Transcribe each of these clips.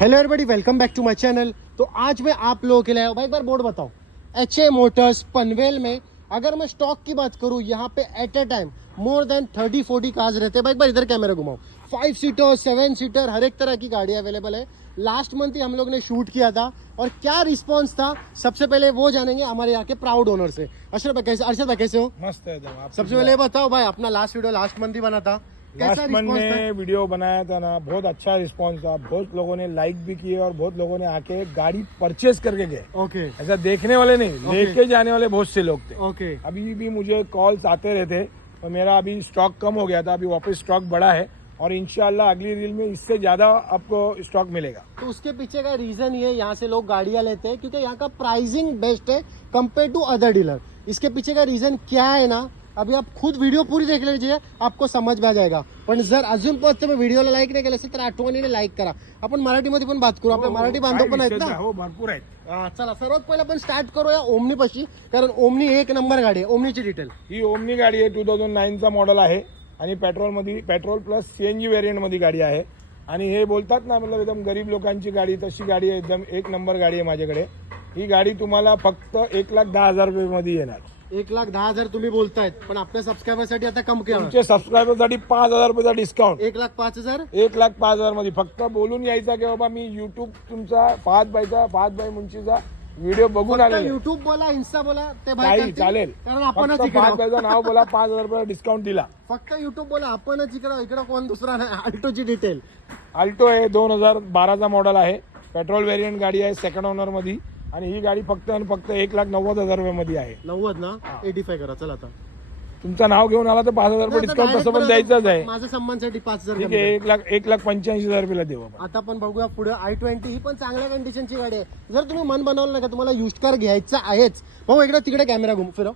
Hello everybody, welcome back to my channel. तो आज मैं आप लोगों के लिए भाई एक बार बोर्ड बताओ। HA मोटर्स पनवेल में अगर मैं स्टॉक की बात करूं, यहाँ पे at a time more than 30-40 cars रहते हैं। भाई एक बार इधर कैमरा घुमाओ। 5 सीटर 7 सीटर हर एक तरह की गाड़ी अवेलेबल है। लास्ट मंथ ही हम लोग ने शूट किया था और क्या रिस्पॉन्स था सबसे पहले वो जानेंगे हमारे यहाँ के प्राउड ओनर से। अर्शद भाई कैसे हो? मस्त है एकदम। आप सबसे पहले बताओ भाई, अपना लास्ट वीडियो लास्ट मंथ ही बना था, कैसा लास्ट मंथ रिस्पॉन्स था? में वीडियो बनाया था ना, बहुत अच्छा रिस्पांस था। बहुत लोगों ने लाइक भी किए और बहुत लोगों ने आके गाड़ी परचेज करके गए। ओके ऐसा देखने वाले नहीं, लेके जाने वाले बहुत से लोग थे। ओके अभी भी मुझे कॉल्स आते रहते और मेरा अभी स्टॉक कम हो गया था, अभी वापस स्टॉक बढ़ा है और इंशाल्लाह अगली रील में इससे ज्यादा आपको स्टॉक मिलेगा। तो उसके पीछे का रीजन ये, यहाँ से लोग गाड़ियां लेते हैं क्योंकि यहाँ का प्राइसिंग बेस्ट है कंपेयर टू अदर डीलर। इसके पीछे का रीजन क्या है ना, अभी आप खुद व्हिडिओ पूरी देख लीजिए, आपको समझ में आ जाएगा। पण जर अजून पण तुम्ही व्हिडिओला लाईक नाही केलं असेल तर आठवणीने लाईक करा। आपण मराठीमध्ये पण बात करू, आपले मराठी बांधव पण आहेत ना। हो, भरपूर आहेत। चला सर्वात पहिले आपण स्टार्ट करूया ओमनी पाशी, कारण ओमनी एक नंबर गाडी आहे। ओमनीची डिटेल ही ओमनी गाडी आहे, 2009 चा मॉडेल आहे आणि पेट्रोल प्लस CNG व्हेरियंट मध्ये गाडी आहे। आणि हे बोलतात ना, मतलब एकदम गरीब लोकांची गाडी, तशी गाडी आहे, एकदम एक नंबर गाडी आहे माझ्याकडे। ही गाडी तुम्हाला फक्त 1,10,000 रुपये मध्ये येणार। 1,10,000 तुम्ही बोलतायत, पण आपल्या सबस्क्रायबर साठी आता कम केलं। तुमचे सबस्क्रायबर साठी 5,000 रुपयाचा डिस्काउंट। 1,05,000 1,05,000 मध्ये फक्त बोलून यायचा की बाबा मी युट्यूब तुमचा फहाद भाई मुंशीचा व्हिडिओ बघून आले। युट्यूब बोला, इन्स्टा बोला, ते भाई काही करतील, चालेल, कारण आपणच फक्त इकडे फहाद भाईचं नाव बोला, 5,000 रुपये डिस्काउंट दिला। फक्त युट्यूब बोला, आपणच इकडे कोण दुसरा नाही। अल्टोची डिटेल अल्टो आहे, 2012 मॉडेल आहे, पेट्रोल व्हेरियंट गाडी आहे, सेकंड ओनर मध्ये। आणि ही गाडी फक्त 1,90,000 रुपये मध्ये आहे। 90 ना, 85 करा चला। आता तुमचं नाव घेऊन आला तर 5,000 रुपये डिस्काउंट तसं पण द्यायचंच आहे। माझ्या सन्मानसाठी 5,000 ठीक आहे, 1,85,000 रुपयाला देऊ आपण। आता पण बघूया पुढे i20, ही पण चांगल्या कंडिशनची गाडी आहे। जर तुम्ही मन बनवलं ना का तुम्हाला युज्ड कार घ्यायचं आहेच, भाऊ इकडे तिकडे कॅमेरा घुम फिरव।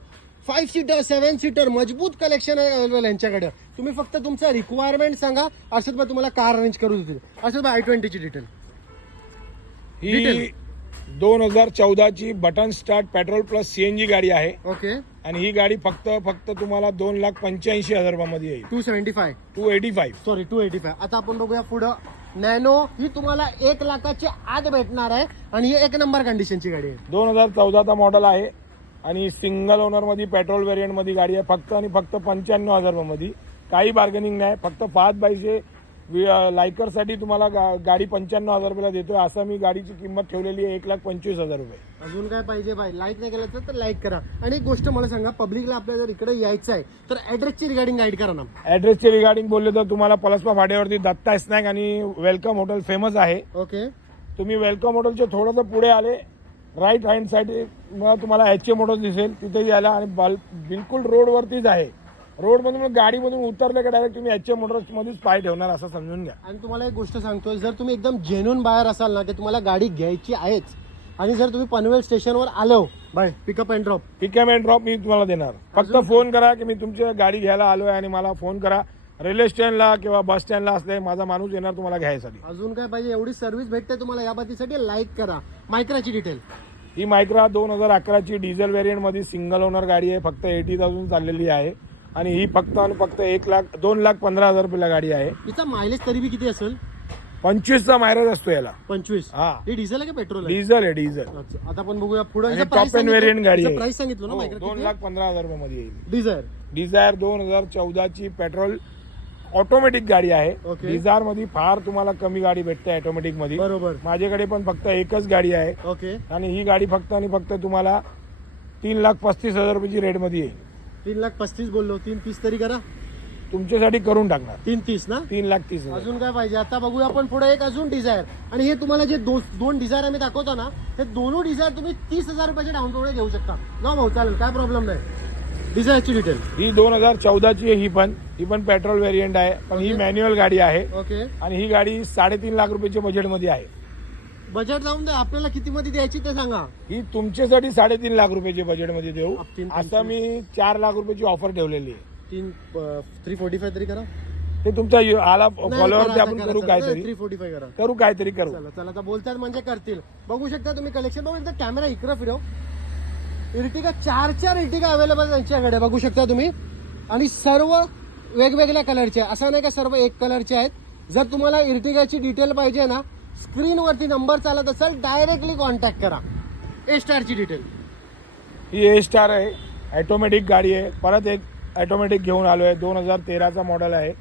5 सीटर 7 सीटर मजबूत कलेक्शन आहे अवेलेबल यांच्याकडे। तुम्ही फक्त तुमचा रिक्वायरमेंट सांगा, अर्षद भाई तुम्हाला कार अरेंज करू देतील। अर्षद भाई i20 ची डिटेल ही 2014 ची button start petrol plus CNG गाडी आहे। ओके, आणि ही गाडी फक्त तुम्हाला 2,85,000 रुपयामध्ये येईल। 285 सॉरी 285। आता आपण बघूया पुढे नॅनो, ही तुम्हाला 1 लाखाच्या आत भेटणार आहे आणि ही एक नंबर कंडिशनची गाडी आहे। 2014 मॉडेल आहे आणि सिंगल ओनर मध्ये पेट्रोल व्हेरियंट मध्ये गाडी आहे, फक्त 95,000 रुपयामध्ये। काही बार्गेनिंग नाही, फक्त फहाद भाईचे लायकर साठी तुम्हाला गाडी 95,000 रुपयाला देतोय। असं मी गाडीची किंमत ठेवलेली आहे 1,25,000 रुपये। अजून काय पाहिजे भाई? लाईक नाही केलं तर लाईक करा। आणि एक गोष्ट मला सांगा, पब्लिकला आपल्या जर इकडे यायचं आहे तर ऍड्रेसची रिगार्डिंग गाईड करा ना। ऍड्रेसचे रिगार्डिंग बोलले तर तुम्हाला पलसपा फाट्यावरती दत्ता स्नॅक आणि वेलकम हॉटेल फेमस आहे। ओके, तुम्ही वेलकम हॉटेलचे थोडंसं पुढे आले, राईट हँड साईड तुम्हाला HA मोटर्स दिसेल, तिथे यायला आणि बिलकुल रोडवरतीच आहे। रोड मधून गाडीमधून उतरले का डायरेक्ट तुम्ही HA मोटर्स मध्येच पाय ठेवणार, असं समजून घ्या। आणि तुम्हाला एक गोष्ट सांगतोय, जर तुम्ही एकदम जेन्युइन बाहेर असाल ना की तुम्हाला गाडी घ्यायची आहेच, आणि जर तुम्ही पनवेल स्टेशनवर आलो बाय पिकअप अँड ड्रॉप मी तुम्हाला देणार। फक्त फोन करा की मी तुमची गाडी घ्यायला आलोय आणि मला फोन करा। रेल्वे स्टँडला किंवा बस स्टँडला असले माझा माणूस येणार तुम्हाला घ्यायसाठी। अजून काय पाहिजे? एवढी सर्व्हिस भेटते तुम्हाला, या बाबतीसाठी लाईक करा। मायक्राची डिटेल, ही मायक्रा 2011 ची डिझेल व्हेरियंट मध्ये सिंगल ओनर गाडी आहे, फक्त 80,000 चाललेली आहे। आणि ही फक्त 2,15,000 रुपयाला गाडी आहे। हिचा मायलेज तरी बी किती असेल? 25चा मायलेज असतो याला। 25? हा, ही डिझेल आहे का पेट्रोल आहे? डिझेल आहे, डिझेल। अच्छा, आता आपण बघूया पुढे टॉप एंड व्हेरियंट गाडी आहे। प्राइस सांगितलं ना, 2,15,000 रुपयामध्ये येईल। डिझायर 2014 ची पेट्रोल ऑटोमॅटिक गाडी आहे। ओके. डिझायर मध्ये फार तुम्हाला कमी गाडी भेटते ऑटोमॅटिक मध्ये। बरोबर, माझ्याकडे पण फक्त एकच गाडी आहे। ओके, आणि ही गाडी फक्त तुम्हाला 3,35,000 रुपयाची रेट मध्ये येईल। 3,35,000 बोललो, 3,30,000 तरी करा, तुमच्यासाठी करून टाकणार। 3,30,000 ना? 3,30,000। अजून काय पाहिजे? आता बघूया आपण पुढे एक अजून डिझायर। आणि हे तुम्हाला जे दोन डिझायर आम्ही दाखवतो ना, हे दोन्ही डिझायर तुम्ही 30,000 रुपयाचे डाऊन पेमेंट घेऊ शकता। जाऊ भाऊ, चालेल, काय प्रॉब्लेम नाही। डिझायरची डिटेल ही 2014 ची आहे, ही पण पेट्रोल व्हेरियंट आहे, पण ही मॅन्युअल गाडी आहे। ओके, आणि ही गाडी 3.5 लाख रुपयाच्या बजेट मध्ये आहे। बजेट जाऊन द्या, आपल्याला किती मध्ये द्यायची ते सांगा। ही तुमच्यासाठी 3.5 लाख रुपयाच्या बजेट मध्ये देऊ, आप 3 असं मी 4 लाख रुपयाची ऑफर ठेवलेली आहे। 345 तरी करा। ते तुमचा आला फॉलोअर, आपण करू काहीतरी, 345 करा, करू काहीतरी करू। चला आता बोलतात म्हणजे करतील। बघू शकता तुम्ही कलेक्शन, बघू शकता कॅमेरा इकडे फिरव। इर्टिगा 4 इर्टिगा अवेलेबल त्यांच्याकडे बघू शकता तुम्ही, आणि सर्व वेगवेगळ्या कलरचे, असं नाही का सर्व एक कलरचे आहेत। जर तुम्हाला इर्टिगाची डिटेल पाहिजे ना स्क्रीनवरती नंबर चालत असेल डायरेक्टली कॉन्टॅक्ट करा. ए स्टारची डिटेल. ही ए स्टार आहे, ऑटोमॅटिक गाडी आहे. परत एक ऑटोमॅटिक घेऊन आलो आहे. 2013चा मॉडेल आहे.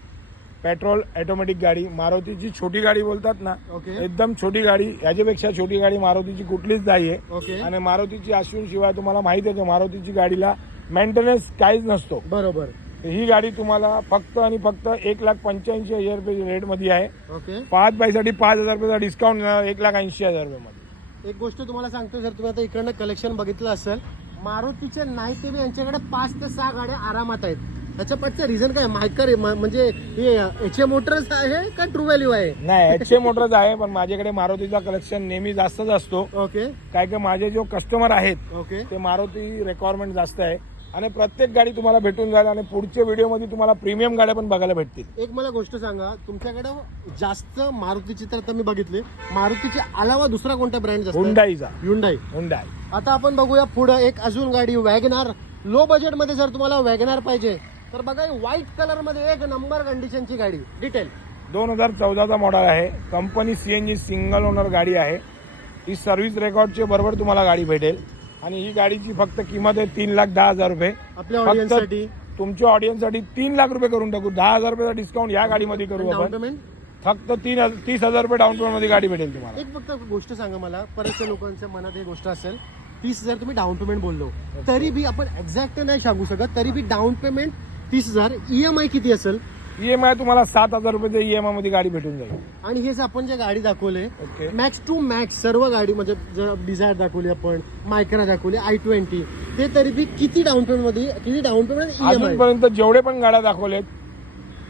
पेट्रोल ऑटोमॅटिक गाडी. मारुतीची छोटी गाडी बोलतात ना, ओके एकदम छोटी गाडी. याच्यापेक्षा छोटी गाडी मारुतीची कुठलीच नाही आहे. ओके आणि मारुतीची असून शिवाय तुम्हाला माहिती आहे की मारुतीची गाडीला मेंटेनन्स काहीच नसतो. बरोबर. ही गाडी तुम्हाला फक्त आणि फक्त 1,85,000 रुपये रेट मध्ये आहे. ओके 5 बायसाठी 5,000 रुपयाचा डिस्काउंट 1,80,000 रुपये मध्ये. एक गोष्ट तुम्हाला सांगतो, जर तुम्ही आता इकडनं कलेक्शन बघितलं असेल, मारुतीचे नाही ते बी यांच्याकडे 5 ते 6 गाड्या आरामात आहेत. त्याच्या पाठचं रिझन काय? मायकर म्हणजे हे HM मोटर्स आहे का ट्रू व्हॅल्यू आहे? नाही, HM मोटर्स आहे, पण माझ्याकडे मारुतीचा कलेक्शन नेहमी जास्तच असतो. ओके काय की माझे जो कस्टमर आहेत ओके ते मारुती रिक्वायरमेंट जास्त आहे आणि प्रत्येक गाडी तुम्हाला भेटून जाईल. आणि पुढच्या व्हिडिओमध्ये तुम्हाला प्रीमियम गाड्या पण बघायला भेटतील. एक मला गोष्ट सांगा, तुमच्याकडे जास्त मारुतीची तर आता मी बघितली, मारुतीच्या अलावा दुसरा कोणता ब्रँड जास्त? हुंडाईचा. हुंडाई. आता आपण बघूया पुढे एक अजून गाडी वॅगनार. लो बजेट मध्ये जर तुम्हाला वॅगनार पाहिजे तर बघा, व्हाईट कलर मध्ये एक नंबर कंडिशनची गाडी. डिटेल. 2014चा मॉडेल आहे. कंपनी CNG सिंगल ओनर गाडी आहे. ही सर्व्हिस रेकॉर्डच्या बरोबर तुम्हाला गाडी भेटेल. आणि ही गाडीची फक्त किंमत आहे 3,10,000 रुपये. आपल्या ऑडियन्ससाठी, तुमच्या ऑडियन्ससाठी 3 लाख रुपये करून टाकू. 10,000 रुपयाचा डिस्काउंट या गाडीमध्ये करू डाऊन आपण. पेमेंट फक्त 30,000 रुपये डाऊन पेमेंट मध्ये गाडी भेटेल तुम्हाला. एक फक्त गोष्ट सांगा मला, बऱ्याचशा लोकांच्या मनात एक गोष्ट असेल, 30,000 तुम्ही डाऊन पेमेंट बोललो, तरी बी आपण एक्झॅक्ट नाही सांगू शकत, तरी बी डाऊन पेमेंट 30,000. EMI किती असेल? EMI तुम्हाला 7,000 रुपयाच्या EMI मध्ये गाडी भेटून जाईल. आणि हेच आपण जे गाडी दाखवले, ओके. मॅक्स टू मॅक्स सर्व गाडी, म्हणजे डिझायर दाखवली आपण, मायक्रा दाखवली, I20, ते तरी बी किती डाऊन पेमेंट मध्ये, किती डाऊन पेमेंट EMI? अजूनपर्यंत जेवढे पण गाड्या दाखवलेत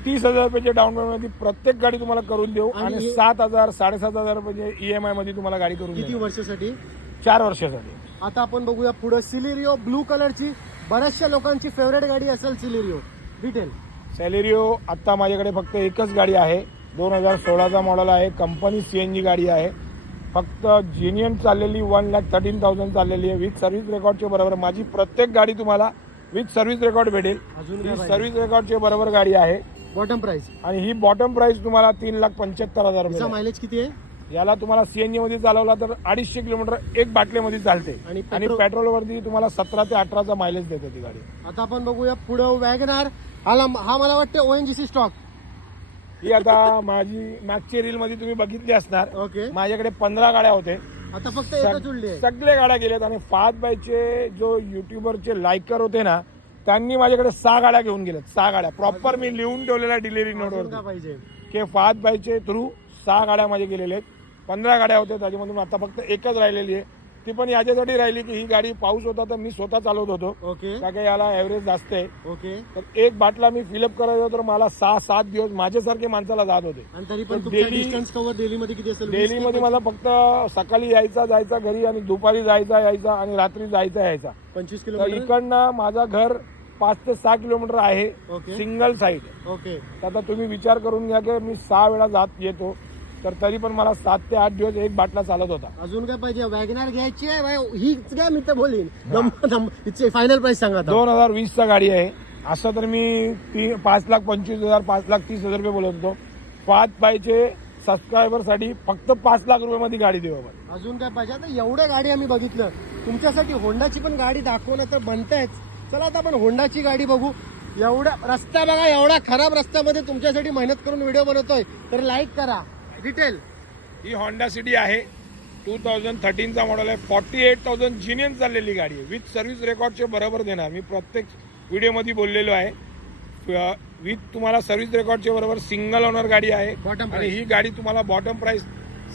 30,000 रुपयाचे डाऊन पेमेंट मध्ये प्रत्येक गाडी तुम्हाला करून देऊ. आणि आणि 7,000 7,500 रुपये EMI मध्ये तुम्हाला गाडी करून किती देऊ वर्षासाठी? 4 वर्षासाठी. आता आपण बघूया पुढे सिलेरिओ ब्लू कलरची, बऱ्याचशा लोकांची फेवरेट गाडी असेल सिलेरिओ. डिटेल. सेलेरिओ आता माझ्याकडे फक्त एकच गाडी आहे. 2016चा मॉडेल आहे. कंपनी CNG गाडी आहे. फक्त जेन्युइन चाललेली 1,13,000 चाललेली आहे. विथ सर्व्हिस रेकॉर्डच्या बरोबर माझी प्रत्येक गाडी तुम्हाला विथ सर्व्हिस रेकॉर्ड भेटेल. अजून ही काय पाहिजे? सर्व्हिस रेकॉर्डच्या बरोबर गाडी आहे. Bottom price. आणि ही बॉटम प्राइस तुम्हाला 3,75,000 तिचा रुपये. मायलेज किती आहे? याला तुम्हाला CNG मध्ये चालवला तर 250 किलोमीटर एक बाटलीमध्ये चालते. आणि आणि पेट्रोल वरती तुम्हाला 17 ते 18चा मायलेज देते ती गाडी. आता आपण बघूया पुढे वॅगनार. हा मला वाटतं ONGC स्टॉक. ही आता माझी मागची रील मध्ये तुम्ही बघितली असणार. ओके. माझ्याकडे 15 गाड्या होते. आता फक्त एकच उरली आहे. सगळे गाड्या गेल्यात. आणि 5 बायचे जो युट्यूबरचे लायकर होते ना, त्यांनी माझ्याकडे 6 गाड्या घेऊन गेल्यात. 6 गाड्या प्रॉपर मी लिहून ठेवलेल्या डिलिव्हरी अजून काय नोटवर पाहिजे? की 5 बायचे थ्रू 6 गाड्या माझे गेलेले आहेत. 15 गाड्या होत्या, त्याच्यामधून आता फक्त एकच राहिलेली आहे. ती पण याच्यासाठी राहिली की ही गाडी पाऊस होता तर मी स्वतः चालवत होतो. ओके का की याला ॲव्हरेज जास्त आहे. ओके. तर एक बाटला मी फिलअप करायचो तर मला 6-7 दिवस माझ्यासारखे माणसाला जात होते. आणि तरी पण तर तुमचा daily- डिस्टन्स कव्हर डेली मध्ये किती असेल? डेली मध्ये मला फक्त सकाळी यायचा जायचा घरी आणि दुपारी यायचा आणि रात्री यायचा. 25 तर किलोमीटर. इकडनं माझं घर 5 ते 6 किलोमीटर आहे. ओके. Single side. ओके. तर आता तुम्ही विचार करून घ्या की मी 6 वेळा जात येतो, तर तरी पण मला 7 ते 8 दिवस एक बाटला चालत होता. अजून काय पाहिजे? वॅगनार घ्यायची आहे भाई, हीच घ्या. मी तर बोलीन हिचे फायनल प्राइस सांगा आता. 2020चा गाडी आहे. असं तर मी 5,25,000 5,30,000 रुपये बोलत होतो. 5 बायचे सबस्क्रायबर साठी फक्त 5 लाख रुपये मध्ये गाडी देऊ आपण. अजून काय पाहिजे? आता एवढ्या गाडी आम्ही बघितलं, तुमच्यासाठी होंडाची पण गाडी दाखवणं तर बनतायच. चला आता आपण होंडाची गाडी बघू. एवढा रस्ता बघा, एवढा खराब रस्त्यामध्ये तुमच्यासाठी मेहनत करून व्हिडिओ बनवतोय, तर लाईक करा. डिटेल. ही होंडा सिटी आहे. 2013चा मॉडेल आहे. 48,000 जेन्युइन चाललेली गाडी आहे. विथ सर्व्हिस रेकॉर्डचे बरोबर देणार. मी प्रत्येक व्हिडिओमध्ये बोललेलो आहे. विथ तुम्हाला सर्व्हिस रेकॉर्डचे बरोबर सिंगल ओनर गाडी आहे. Bottom आणि price. ही गाडी तुम्हाला बॉटम प्राइस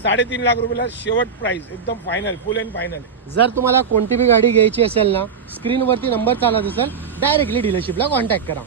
3.5 लाख रुपयाला शेवट प्राइस एकदम फायनल, फुल अँड फायनल. जर तुम्हाला कोणती बी गाडी घ्यायची असेल ना, स्क्रीनवरती नंबर चालत असेल, डायरेक्टली डीलरशिपला कॉन्टॅक्ट करा.